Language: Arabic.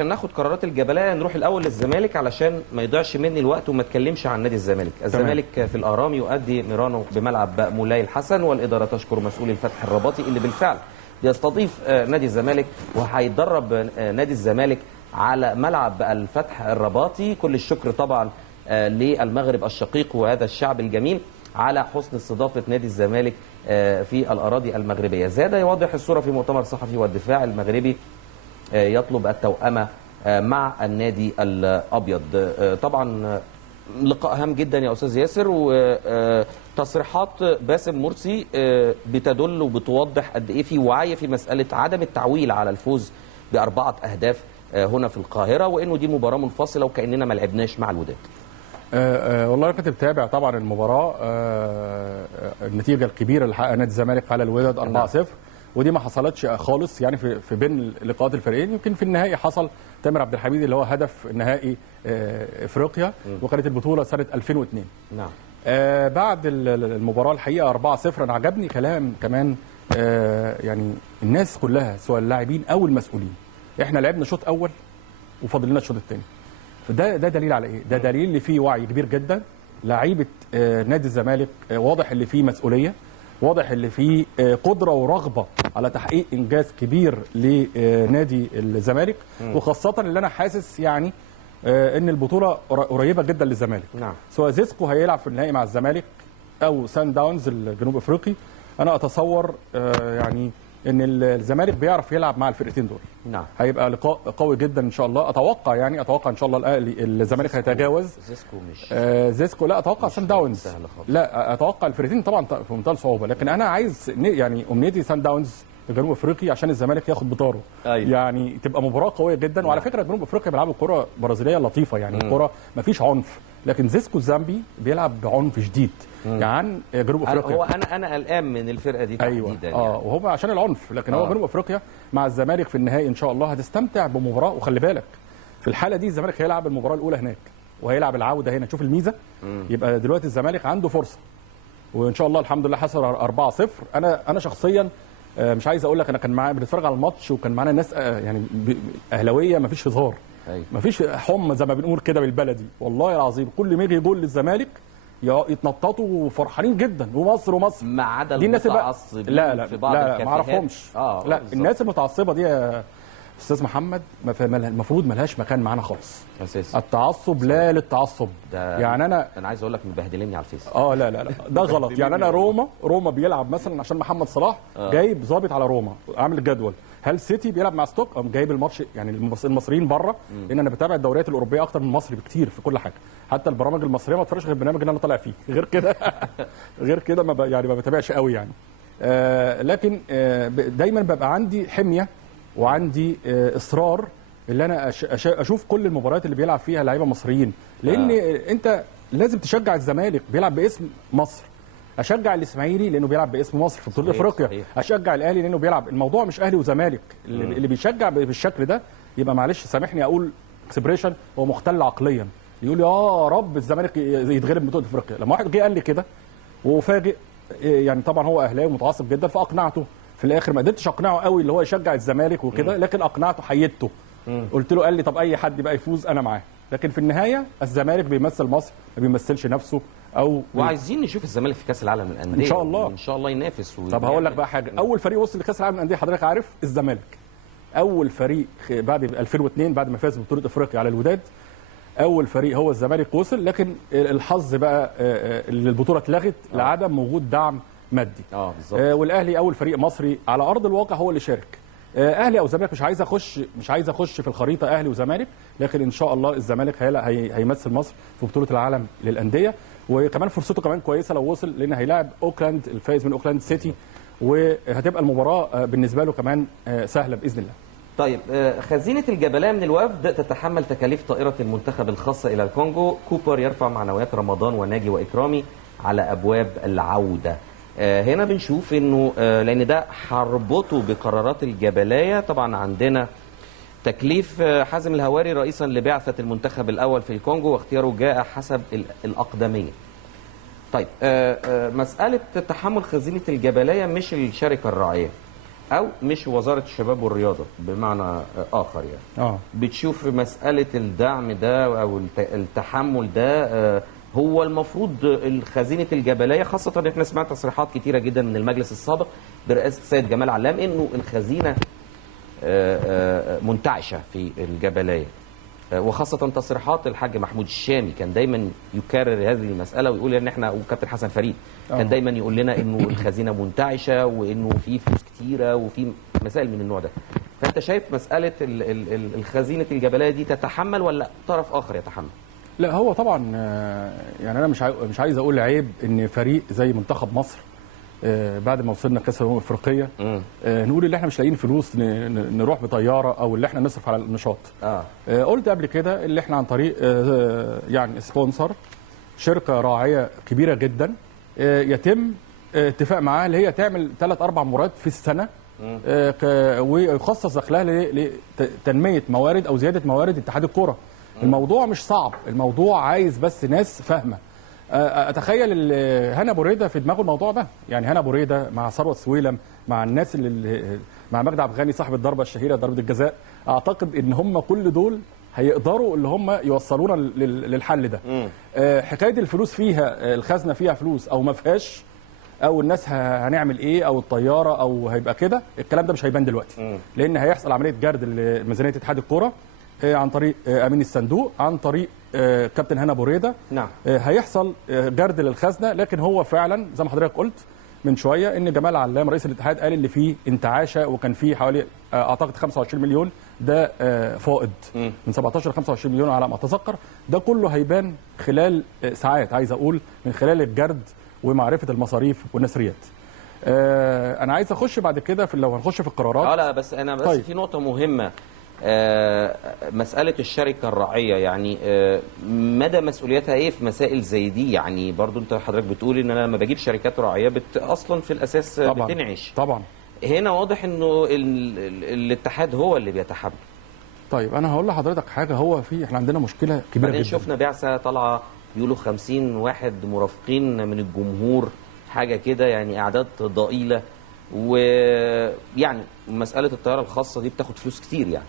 عشان ناخد قرارات الجبليه نروح الاول للزمالك علشان ما يضيعش مني الوقت وما اتكلمش عن نادي الزمالك. الزمالك في الاهرام يؤدي ميرانو بملعب مولاي الحسن، والاداره تشكر مسؤولي الفتح الرباطي اللي بالفعل بيستضيف نادي الزمالك، وهيتدرب نادي الزمالك على ملعب الفتح الرباطي. كل الشكر طبعا للمغرب الشقيق وهذا الشعب الجميل على حسن استضافه نادي الزمالك في الاراضي المغربيه. زاد يوضح الصوره في مؤتمر صحفي، والدفاع المغربي يطلب التوأمة مع النادي الأبيض. طبعا لقاء هام جدا يا أستاذ ياسر، وتصريحات باسم مرسي بتدل وبتوضح قد إيه في وعي في مسألة عدم التعويل على الفوز ب4 أهداف هنا في القاهرة، وإنه دي مباراة منفصلة وكأننا ما لعبناش مع الوداد. والله كنت بتابع طبعا المباراة، النتيجة الكبيرة اللي حققها نادي الزمالك على الوداد 4-0، ودي ما حصلتش خالص يعني في بين لقاءات الفريقين. يمكن في النهائي حصل تامر عبد الحميد اللي هو هدف النهائي افريقيا، وكانت البطوله سنه 2002. نعم. بعد المباراه الحقيقه 4-0 انا عجبني كلام كمان يعني الناس كلها سواء اللاعبين او المسؤولين. احنا لعبنا شوط اول وفاضل لنا الشوط الثاني، فده دليل على ايه؟ ده دليل اللي فيه وعي كبير جدا. لعيبه نادي الزمالك واضح اللي فيه مسؤوليه، واضح اللي فيه قدرة ورغبة على تحقيق إنجاز كبير لنادي الزمالك، وخاصة اللي أنا حاسس يعني إن البطولة قريبة جدا للزمالك. نعم. سواء زيسكو هيلعب في النهائي مع الزمالك أو سان داونز الجنوب أفريقي، أنا أتصور يعني إن الزمالك بيعرف يلعب مع الفرقتين دول. نعم. هيبقى لقاء قوي جدا إن شاء الله. أتوقع إن شاء الله الزمالك هيتجاوز زيسكو مش زيسكو، لا أتوقع سان داونز، لا أتوقع الفرقتين طبعا في منتهى الصعوبة، لكن أنا عايز يعني أمنيتي سان داونز في جنوب أفريقيا عشان الزمالك ياخد بطاره. أيوة. يعني تبقى مباراة قوية جدا. وعلى فكرة جنوب أفريقيا بيلعبوا كرة برازيلية لطيفة، يعني الكرة ما فيش عنف، لكن زيسكو الزامبي بيلعب بعنف شديد. يعني جنوب افريقيا هو انا قلقان من الفرقه دي تحديدا. أيوة. يعني. وهو عشان العنف، لكن هو جنوب افريقيا مع الزمالك في النهائي ان شاء الله هتستمتع بمباراه. وخلي بالك في الحاله دي الزمالك هيلعب المباراه الاولى هناك وهيلعب العوده هنا. شوف الميزه. يبقى دلوقتي الزمالك عنده فرصه، وان شاء الله الحمد لله حصل 4-0. انا شخصيا مش عايز اقول لك، انا كان معايا بنتفرج على الماتش وكان معانا ناس يعني اهلاويه، ما فيش هزار. أيوة. ما فيش حمى زي ما بنقول كده بالبلدي، والله العظيم كل ما يجي جول للزمالك يتنططوا وفرحانين جدا، ومصر ما عدا دي الناس المتعصبين لا في بعض لا ما اعرفهمش. لا بالزبط. الناس المتعصبه دي يا استاذ محمد المفروض ملهاش مكان معانا خالص اساسي. التعصب لا للتعصب. يعني انا عايز اقول لك مبهدليني على الفيس. لا ده غلط. يعني انا روما بيلعب مثلا عشان محمد صلاح جايب ظابط على روما عامل الجدول. هل سيتي بيلعب مع ستوك جايب الماتش. يعني المصريين بره، لان انا بتابع الدوريات الاوروبيه اكتر من المصري بكتير في كل حاجه. حتى البرامج المصريه ما بتفرجش غير البرنامج اللي انا طالع فيه، غير كده ما بتابعش قوي يعني. لكن دايما ببقى عندي حميه وعندي اصرار اللي انا اشوف كل المباريات اللي بيلعب فيها لعيبه مصريين، لان انت لازم تشجع الزمالك بيلعب باسم مصر، اشجع الاسماعيلي لانه بيلعب باسم مصر في بطوله افريقيا، اشجع الاهلي لانه بيلعب. الموضوع مش اهلي وزمالك. اللي بيشجع بالشكل ده يبقى معلش سامحني اقول اكسبريشن، هو مختل عقليا. يقول يا رب الزمالك يتغلب بطوله افريقيا. لما واحد جه قال لي كده وفاجئ، يعني طبعا هو اهلاوي متعصب جدا، فاقنعته في الاخر. ما قدرتش اقنعه قوي اللي هو يشجع الزمالك وكده، لكن اقنعته، حيدته. قلت له، قال لي طب اي حد بقى يفوز انا معاه، لكن في النهايه الزمالك بيمثل مصر، ما بيمثلش نفسه. وعايزين نشوف الزمالك في كاس العالم للانديه ان شاء الله. ان شاء الله ينافس. طب هقول لك بقى حاجه. اول فريق وصل لكاس العالم للانديه حضرتك عارف الزمالك. اول فريق بعد 2002 بعد ما فاز ببطوله افريقيا على الوداد، اول فريق هو الزمالك وصل. لكن الحظ بقى البطوله اتلغت لعدم وجود دعم مادي. بالظبط. والاهلي اول فريق مصري على ارض الواقع هو اللي شارك. اهلي او زمالك مش عايز اخش في الخريطه اهلي وزمالك، لكن ان شاء الله الزمالك هيمثل مصر في بطوله العالم للانديه. وكمان فرصته كمان كويسه لو وصل، لان هيلاعب اوكلاند الفايز من اوكلاند سيتي، وهتبقى المباراه بالنسبه له كمان سهله باذن الله. طيب، خزينة الجبلية من الوفد تتحمل تكاليف طائرة المنتخب الخاصة إلى الكونغو. كوبر يرفع معنويات رمضان وناجي وإكرامي على أبواب العودة. هنا بنشوف إنه لأن ده هربطه بقرارات الجبلية. طبعا عندنا تكليف حازم الهواري رئيسا لبعثة المنتخب الأول في الكونغو، واختياره جاء حسب الأقدمية. طيب، مسألة تحمل خزينة الجبلية مش الشركة الراعية. او مش وزاره الشباب والرياضه بمعنى اخر يعني بتشوف مساله الدعم ده او التحمل ده هو المفروض خزينه الجبليه، خاصه ان احنا سمعنا تصريحات كتيره جدا من المجلس السابق برئاسه السيد جمال علام انه الخزينه منتعشه في الجبليه، وخاصه تصريحات الحاج محمود الشامي كان دايما يكرر هذه المساله ويقول ان احنا، وكابتن حسن فريد كان دايما يقول لنا انه الخزينه منتعشه وانه في فلوس كتيره وفي مسائل من النوع ده. فانت شايف مساله الخزينه الجبليه دي تتحمل ولا طرف اخر يتحمل؟ لا هو طبعا يعني انا مش عايز اقول عيب ان فريق زي منتخب مصر بعد ما وصلنا كاس الامم الافريقيه نقول ان احنا مش لاقيين فلوس نروح بطياره او اللي احنا نصرف على النشاط. قلت قبل كده اللي احنا عن طريق يعني سبونسر شركه راعيه كبيره جدا يتم اتفاق معاها اللي هي تعمل 3-4 مباريات في السنه ويخصص دخلها لتنميه موارد او زياده موارد اتحاد الكوره. الموضوع مش صعب، الموضوع عايز بس ناس فاهمه. اتخيل هنا ابو ريده في دماغه الموضوع ده، يعني هنا ابو ريده مع ثروت سويلم مع الناس اللي مع مجدي عبد الغني صاحب الضربه الشهيره ضربه الجزاء، اعتقد ان هم كل دول هيقدروا اللي هم يوصلونا للحل ده. حكايه الفلوس فيها الخزنه فيها فلوس او ما فيهاش او الناس هنعمل ايه او الطياره او هيبقى كده، الكلام ده مش هيبان دلوقتي لان هيحصل عمليه جرد لميزانيه اتحاد الكوره عن طريق امين الصندوق، عن طريق كابتن هنا ابو ريده. نعم. هيحصل جرد للخزنه، لكن هو فعلا زي ما حضرتك قلت من شويه ان جمال علام رئيس الاتحاد قال اللي فيه انتعاشه وكان فيه حوالي اعتقد 25 مليون ده فائض من 17 ل 25 مليون على ما اتذكر. ده كله هيبان خلال ساعات، عايز اقول من خلال الجرد ومعرفه المصاريف والنسريات. انا عايز اخش بعد كده لو هنخش في القرارات. لا بس انا طيب. في نقطه مهمه، مسألة الشركة الراعية يعني مدى مسؤوليتها ايه في مسائل زي دي؟ يعني برضو انت حضرتك بتقول ان انا لما بجيب شركات راعية اصلا في الاساس طبعًا بتنعش. طبعا هنا واضح انه الاتحاد هو اللي بيتحمل. طيب انا هقول لحضرتك حاجة، هو احنا عندنا مشكلة كبيرة جدا. شفنا بعثة طالعة يقولوا 50 واحد مرافقين من الجمهور، حاجة كده يعني اعداد ضئيلة، ويعني مسألة الطيارة الخاصة دي بتاخد فلوس كتير يعني.